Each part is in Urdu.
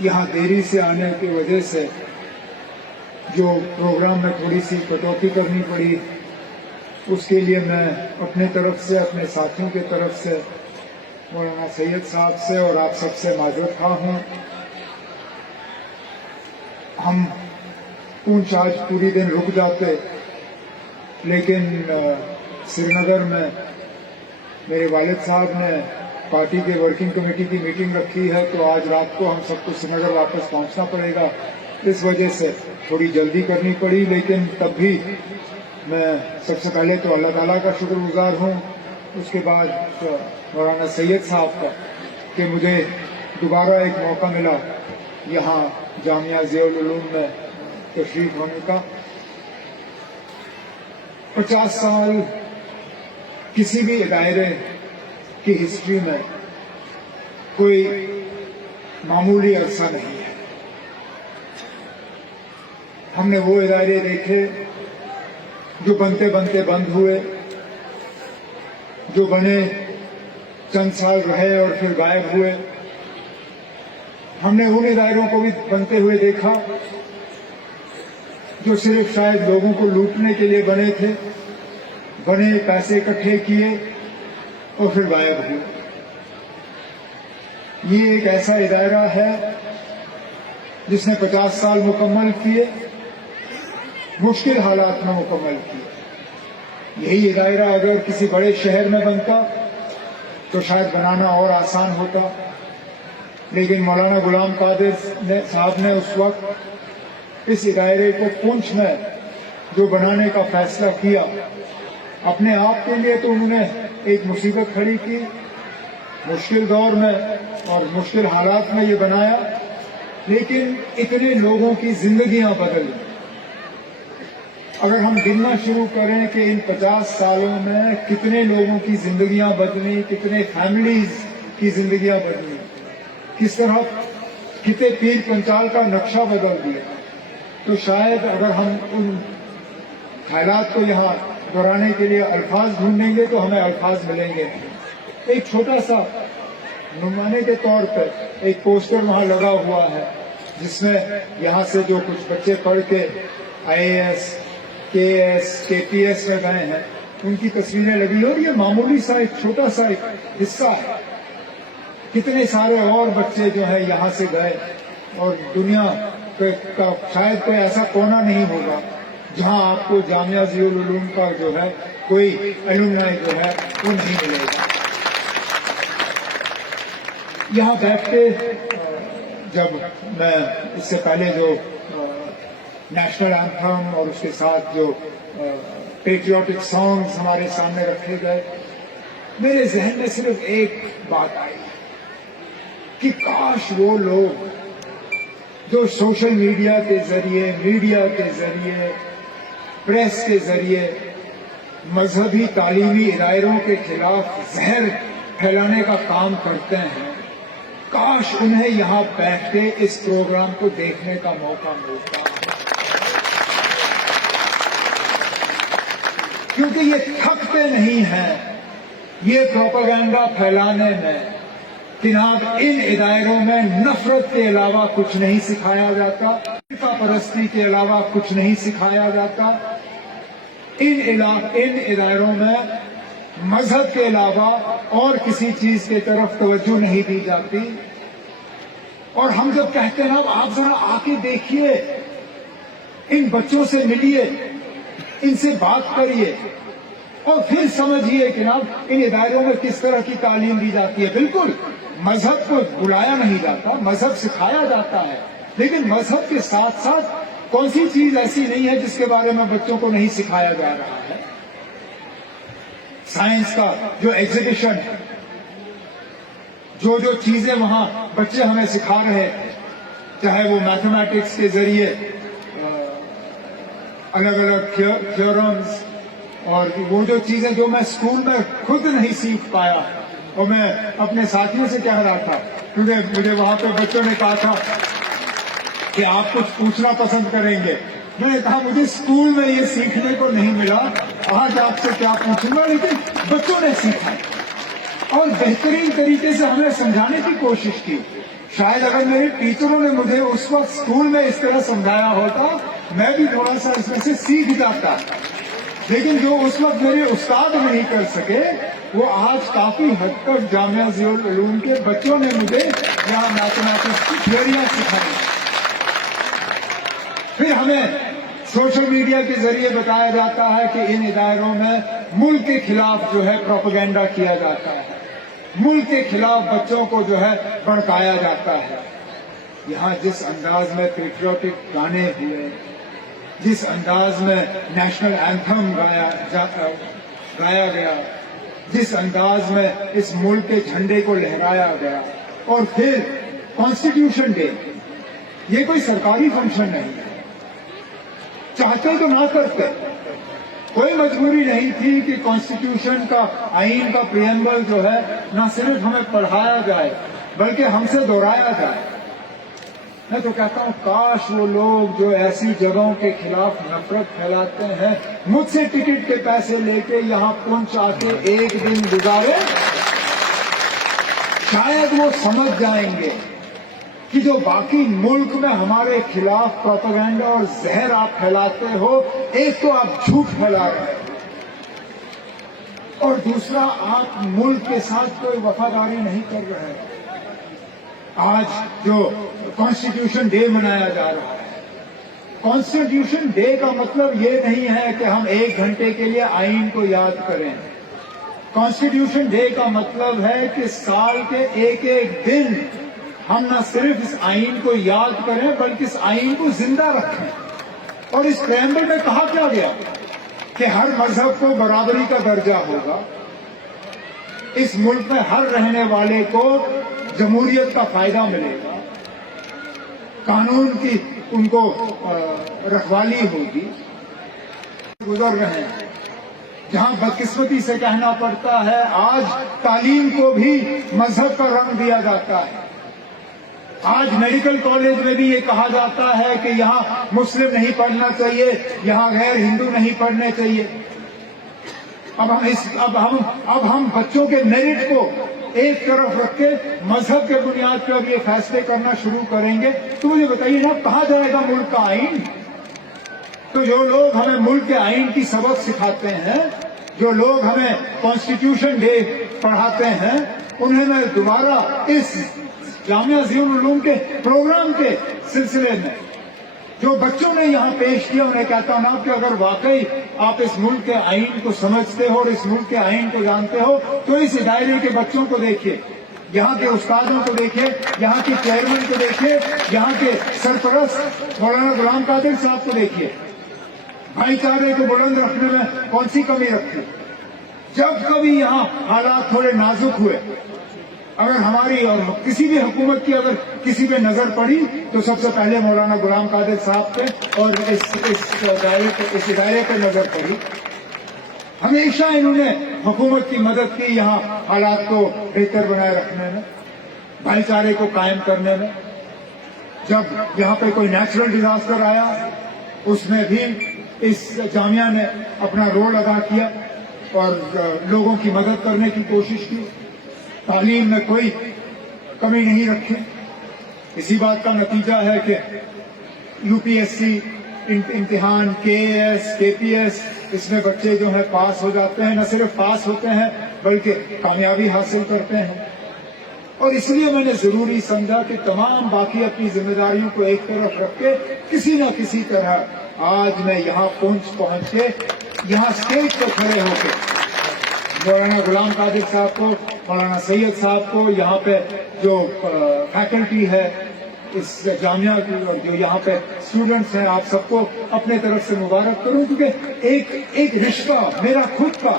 یہاں دیری سے آنے کی وجہ سے جو پروگرام میں تھوڑی سی کٹوتی کرنی پڑی، اس کے لیے میں اپنے طرف سے، اپنے ساتھیوں کی طرف سے، مولانا سید صاحب سے اور آپ سب سے معذرت خواہ ہوں۔ ہم پونچھ آج پوری دن رک جاتے، لیکن سری نگر میں میرے والد صاحب نے پارٹی کے ورکنگ کمیٹی کی میٹنگ رکھی ہے، تو آج رات کو ہم سب کو سری نگر واپس پہنچنا پڑے گا، اس وجہ سے تھوڑی جلدی کرنی پڑی۔ لیکن تب بھی میں سب سے پہلے تو اللہ تعالیٰ کا شکر گزار ہوں، اس کے بعد مولانا سید صاحب کا کہ مجھے دوبارہ ایک موقع ملا یہاں جامعہ ضیاء العلوم میں تشریف ہونے کا۔ 50 سال کسی بھی ادارے کی ہسٹری میں کوئی معمولی عرصہ نہیں ہے۔ ہم نے وہ ادارے دیکھے جو بنتے بنتے بند ہوئے، جو بنے چند سال رہے اور پھر غائب ہوئے۔ ہم نے ان اداروں کو بھی بنتے ہوئے دیکھا جو صرف شاید لوگوں کو لوٹنے کے لیے بنے تھے، بنے، پیسے اکٹھے کیے اور پھر غائب ہوئے۔ یہ ایک ایسا ادارہ ہے جس نے 50 سال مکمل کیے، مشکل حالات میں مکمل کیے۔ یہی ادارہ اگر کسی بڑے شہر میں بنتا تو شاید بنانا اور آسان ہوتا، لیکن مولانا غلام قادر صاحب نے اس وقت اس ادارے کو پونچھ میں جو بنانے کا فیصلہ کیا، اپنے آپ کے لیے تو انہوں نے ایک مصیبت کھڑی کی، مشکل دور میں اور مشکل حالات میں یہ بنایا، لیکن اتنے لوگوں کی زندگیاں بدلی۔ اگر ہم گننا شروع کریں کہ ان 50 سالوں میں کتنے لوگوں کی زندگیاں بدلی، کتنے فیملیز کی زندگیاں بدلی، کس طرح کتنے پیر پنچال کا نقشہ بدل دیا، تو شاید اگر ہم ان خیالات کو یہاں دہرانے کے لیے الفاظ ڈھونڈیں گے تو ہمیں الفاظ ملیں گے۔ ایک چھوٹا سا نمانے کے طور پر ایک پوسٹر وہاں لگا ہوا ہے جس میں یہاں سے جو کچھ بچے پڑھ کے IAS KS KPS میں گئے ہیں ان کی تصویریں لگی، اور یہ معمولی سا ایک چھوٹا سا ایک حصہ ہے۔ کتنے سارے اور بچے جو ہے یہاں سے گئے، اور دنیا کا شاید کوئی ایسا کونا نہیں ہوگا جہاں آپ کو جامعہ ضیاء العلوم کا جو ہے کوئی الومنائی جو ہے وہ نہیں ملے گا۔ یہاں بیٹھ کے جب میں اس سے پہلے جو نیشنل اینتھم اور اس کے ساتھ جو پیٹریوٹک سانگز ہمارے سامنے رکھے گئے، میرے ذہن میں صرف ایک بات آئی کہ کاش وہ لوگ جو سوشل میڈیا کے ذریعے، میڈیا کے ذریعے، پریس کے ذریعے مذہبی تعلیمی اداروں کے خلاف زہر پھیلانے کا کام کرتے ہیں، کاش انہیں یہاں بیٹھ کے اس پروگرام کو دیکھنے کا موقع ملتا، کیونکہ یہ تھکتے نہیں ہیں یہ پروپیگنڈا پھیلانے میں کہ جناب ان اداروں میں نفرت کے علاوہ کچھ نہیں سکھایا جاتا، فرقہ پرستی کے علاوہ کچھ نہیں سکھایا جاتا، ان اداروں میں مذہب کے علاوہ اور کسی چیز کی طرف توجہ نہیں دی جاتی۔ اور ہم جب کہتے ہیں نا آپ ذرا آ کے دیکھیے، ان بچوں سے ملیے، ان سے بات کریے اور پھر سمجھیے کہ جناب ان اداروں میں کس طرح کی تعلیم دی جاتی ہے۔ بالکل مذہب کو بلایا نہیں جاتا، مذہب سکھایا جاتا ہے، لیکن مذہب کے ساتھ ساتھ کون سی چیز ایسی نہیں ہے جس کے بارے میں بچوں کو نہیں سکھایا جا رہا ہے۔ سائنس کا جو ایگزیبیشن ہے، جو چیزیں وہاں بچے ہمیں سکھا رہے ہیں، چاہے وہ میتھمیٹکس کے ذریعے الگ الگ تھیورمز، اور وہ جو چیزیں جو میں اسکول میں خود نہیں سیکھ پایا، اور میں اپنے ساتھیوں سے کہہ رہا تھا، کیونکہ مجھے وہاں پہ بچوں نے کہا تھا کہ آپ کچھ پوچھنا پسند کریں گے، میں نے کہا مجھے اسکول میں یہ سیکھنے کو نہیں ملا، آج آپ سے کیا پوچھوں گا، لیکن بچوں نے سیکھا اور بہترین طریقے سے ہمیں سمجھانے کی کوشش کی شاید اگر میرے ٹیچروں نے مجھے اس وقت اسکول میں اس طرح سمجھایا ہوتا میں بھی تھوڑا سا اس میں سے سیکھ جاتا، لیکن جو اس وقت میرے استاد نہیں کر سکے وہ آج کافی حد تک جامعہ ضیاء العلوم کے بچوں نے مجھے یہاں میتھمیٹکس کی تھیوریاں سکھائی۔ پھر ہمیں سوشل میڈیا کے ذریعے بتایا جاتا ہے کہ ان اداروں میں ملک کے خلاف جو ہے پروپیگنڈا کیا جاتا ہے، ملک کے خلاف بچوں کو جو ہے بھڑکایا جاتا ہے۔ یہاں جس انداز میں پیٹریوٹک گانے ہوئے، جس انداز میں نیشنل اینتھم گایا گیا، جس انداز میں اس ملک کے جھنڈے کو لہرایا گیا، اور پھر کانسٹیٹیوشن ڈے، یہ کوئی سرکاری فنکشن نہیں ہے، چاہتے تو نہ کرتے، کوئی مجبوری نہیں تھی کہ کانسٹیٹیوشن کا آئین کا پریمبل جو ہے نہ صرف ہمیں پڑھایا جائے بلکہ ہم سے دہرایا جائے۔ میں تو کہتا ہوں کاش وہ لوگ جو ایسی جگہوں کے خلاف نفرت پھیلاتے ہیں مجھ سے ٹکٹ کے پیسے لے کے یہاں پہنچ آ کے ایک دن گزارے، شاید وہ سمجھ جائیں گے کہ جو باقی ملک میں ہمارے خلاف پروپیگنڈا اور زہر آپ پھیلاتے ہو، ایک تو آپ جھوٹ پھیلا رہے ہیں اور دوسرا آپ ملک کے ساتھ کوئی وفاداری نہیں کر رہے ہیں۔ آج جو کانسٹیٹیوشن ڈے منایا جا رہا ہے، کانسٹیٹیوشن ڈے کا مطلب یہ نہیں ہے کہ ہم 1 گھنٹے کے لیے آئین کو یاد کریں۔ کانسٹیٹیوشن ڈے کا مطلب ہے کہ سال کے ایک ایک دن ہم نہ صرف اس آئین کو یاد کریں بلکہ اس آئین کو زندہ رکھیں۔ اور اس پریمبل میں کہا کیا گیا کہ ہر مذہب کو برابری کا درجہ ہوگا، اس ملک میں ہر رہنے والے کو جمہوریت کا فائدہ ملے گا، قانون کی ان کو رکھوالی ہوگی۔ گزر رہے ہیں جہاں بدقسمتی سے کہنا پڑتا ہے آج تعلیم کو بھی مذہب کا رنگ دیا جاتا ہے۔ آج میڈیکل کالج میں بھی یہ کہا جاتا ہے کہ یہاں مسلم نہیں پڑھنا چاہیے، یہاں غیر ہندو نہیں پڑھنے چاہیے۔ اب ہم بچوں کے میرٹ کو ایک طرف رکھ کے مذہب کے بنیاد پر اب یہ فیصلے کرنا شروع کریں گے تو مجھے بتائیے نا کہاں جائے گا ملک کا آئین؟ تو جو لوگ ہمیں ملک کے آئین کی سبق سکھاتے ہیں، جو لوگ ہمیں کانسٹیٹیوشن ڈے پڑھاتے ہیں، انہیں میں دوبارہ اس جامعہ ضیاء العلوم کے پروگرام کے سلسلے میں جو بچوں نے یہاں پیش کیا انہیں کہتا ہوں نا کہ اگر واقعی آپ اس ملک کے آئین کو سمجھتے ہو اور اس ملک کے آئین کو جانتے ہو تو اس دائرے کے بچوں کو دیکھیے، یہاں کے استادوں کو دیکھیے، یہاں کے چیئرمین کو دیکھیے، یہاں کے سرپرست مولانا غلام قادر صاحب کو دیکھیے، بھائی چارے کو بلند رکھنے میں کون سی کمی رکھی؟ جب کبھی یہاں حالات تھوڑے نازک ہوئے، اگر ہماری اور کسی بھی حکومت کی اگر کسی پہ نظر پڑی تو سب سے پہلے مولانا غلام قادر صاحب پہ اور اس ادارے پہ نظر پڑی۔ ہمیشہ انہوں نے حکومت کی مدد کی یہاں حالات کو بہتر بنائے رکھنے میں، بھائی چارے کو قائم کرنے میں۔ جب یہاں پہ کوئی نیچرل ڈیزاسٹر آیا اس میں بھی اس جامعہ نے اپنا رول ادا کیا اور لوگوں کی مدد کرنے کی کوشش کی، تعلیم میں کوئی کمی نہیں رکھی۔ اسی بات کا نتیجہ ہے کہ یو پی ایس سی امتحان، کے اے ایس، کے پی ایس، اس میں بچے جو ہیں پاس ہو جاتے ہیں، نہ صرف پاس ہوتے ہیں بلکہ کامیابی حاصل کرتے ہیں۔ اور اس لیے میں نے ضروری سمجھا کہ تمام باقی اپنی ذمہ داریوں کو ایک طرف رکھ کے کسی نہ کسی طرح آج میں یہاں پہنچ کے یہاں اسٹیج پہ کھڑے ہو کے مولانا غلام قادر صاحب کو، مولانا سید صاحب کو، یہاں پہ جو فیکلٹی ہے اس جامعہ کی اور جو یہاں پہ اسٹوڈنٹس ہیں، آپ سب کو اپنے طرف سے مبارک کروں، کیونکہ ایک رشتہ میرا خود کا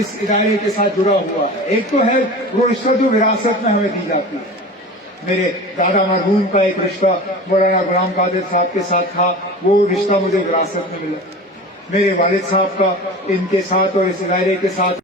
اس ادارے کے ساتھ جڑا ہوا ہے۔ ایک تو ہے وہ رشتہ جو وراثت میں ہمیں دی جاتی ہے، میرے دادا مرحوم کا ایک رشتہ مولانا غلام قادر صاحب کے ساتھ تھا، وہ رشتہ مجھے وراثت میں ملا۔ میرے والد صاحب کا ان کے ساتھ اور اس ادارے کے ساتھ